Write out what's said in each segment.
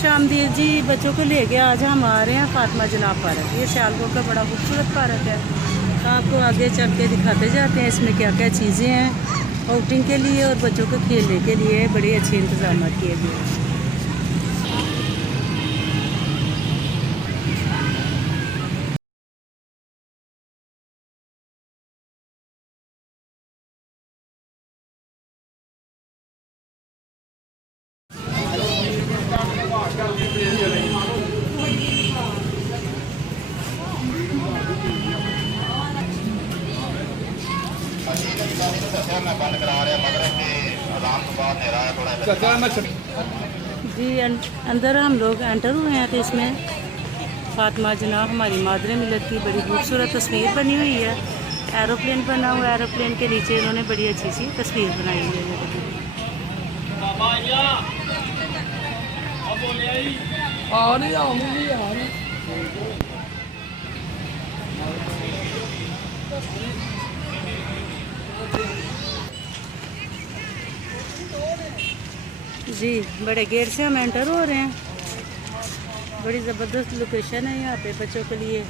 खुश आमदीद जी। बच्चों को लेके आज हम आ रहे हैं फातिमा जनाब पार्क। ये सियालकोट का बड़ा खूबसूरत पार्क है। तो आपको आगे चल के दिखाते जाते हैं इसमें क्या क्या चीज़ें हैं आउटिंग के लिए और बच्चों को खेलने के लिए बड़े अच्छे इंतजाम किए गए हैं। जी अंदर हम लोग एंटर हुए हैं। तो इसमें फातिमा जनाब हमारी मादरे मिलत की बड़ी खूबसूरत तस्वीर बनी हुई है। एरोप्लेन बना हुआ है, एरोप्लेन के नीचे इन्होंने बड़ी अच्छी सी तस्वीर बनाई हुई है। जी बड़े गेट से हम एंटर हो रहे हैं। बड़ी ज़बरदस्त लोकेशन है यहाँ पे बच्चों के लिए।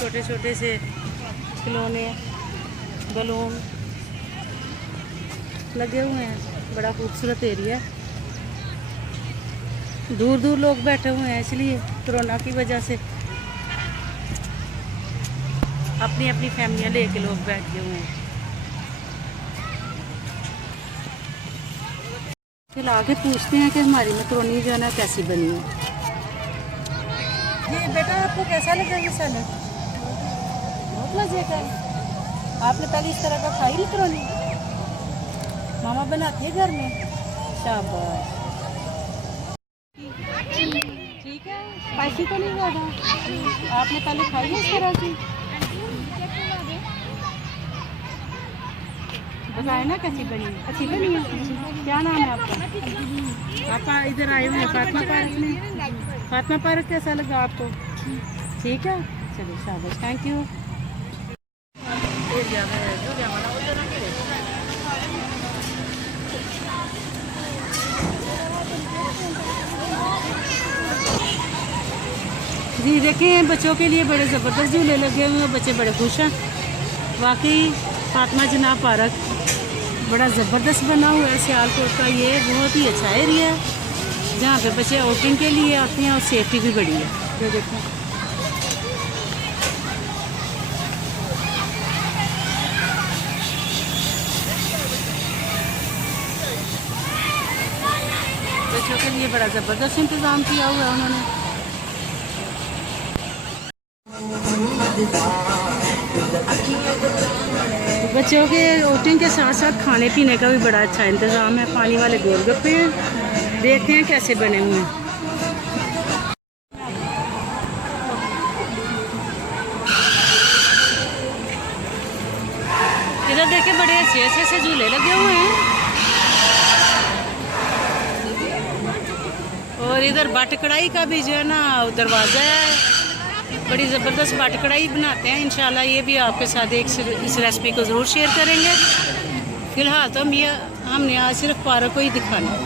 छोटे छोटे से खिलौने बलून लगे हुए हैं। बड़ा खूबसूरत एरिया है। दूर दूर लोग बैठे हुए हैं इसलिए कोरोना की वजह से अपनी अपनी फैमिलियाँ लेके लोग बैठे हुए हैं। फिर आगे पूछते हैं कि हमारी मैक्रोनी जो है ना कैसी बनी है। जी बेटा आपको कैसा लगा ये सैलेड? बहुत मज़े का है। आपने पहले इस तरह का खाई मैक्रोनी? मामा बनाती है घर में। शाबाश। ठीक है, स्पाइसी तो नहीं ज़्यादा? आपने पहले खाई है इस तरह की? बताए ना कैसी बनी? अच्छी बनी है। क्या नाम है आपका? आप इधर आए हुए हैं फातिमा पार्क में। फातिमा पार्क कैसा लगा आपको? ठीक है, चलिए शाबाश, थैंक यू। जी देखें बच्चों के लिए बड़े ज़बरदस्त झूले लगे हुए हैं। बच्चे बड़े खुश हैं। वाकई फातिमा जनाब पार्क बड़ा ज़बरदस्त बना हुआ है। सियालकोट का ये बहुत ही अच्छा एरिया है जहाँ पे बच्चे आउटिंग के लिए आते हैं और सेफ्टी भी बड़ी है। तो देखें बच्चों के लिए बड़ा ज़बरदस्त इंतज़ाम किया हुआ है उन्होंने। बच्चों के आउटिंग के साथ साथ खाने पीने का भी बड़ा अच्छा इंतज़ाम है। पानी वाले गोलगप्पे हैं, देखते हैं कैसे बने हुए हैं। इधर देखिए बड़े अच्छे से झूले लगे हुए हैं। और इधर बट कढ़ाई का भी जो है ना दरवाज़ा है। बड़ी ज़बरदस्त बट कढ़ाई बनाते हैं। इंशाल्लाह ये भी आपके साथ इस रेसिपी को ज़रूर शेयर करेंगे। फ़िलहाल तो हमने आज सिर्फ पार्क को ही दिखाना है।